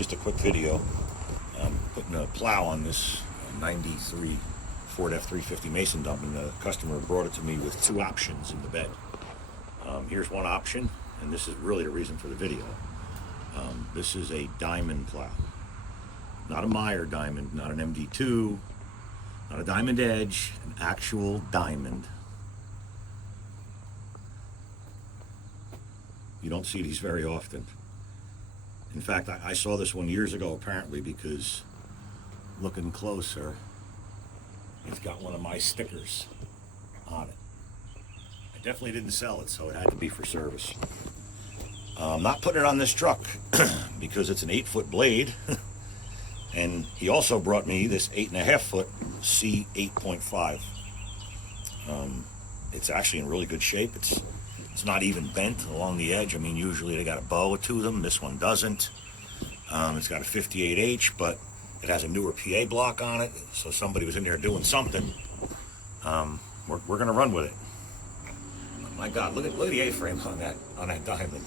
just a quick video. Putting a plow on this 93 Ford F-350 Mason dump, and the customer brought it to me with two options in the bed. Here's one option, and this is really the reason for the video. This is a diamond plow. Not a Meyer diamond, not an MD2, not a diamond edge, an actual diamond. You don't see these very often. In fact, I saw this one years ago, apparently, because looking closer, it's got one of my stickers on it. I definitely didn't sell it, so it had to be for service. I'm not putting it on this truck because it's an 8-foot blade. And he also brought me this 8.5-foot C8.5. It's actually in really good shape. It's not even bent along the edge. I mean, usually they got a bow to them. This one doesn't. It's got a 58H, but it has a newer PA block on it. So somebody was in there doing something. We're gonna run with it. My God, look at the A-frame on that diamond.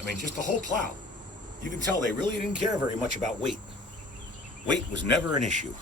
I mean, just the whole plow. You can tell they really didn't care very much about weight. Weight was never an issue.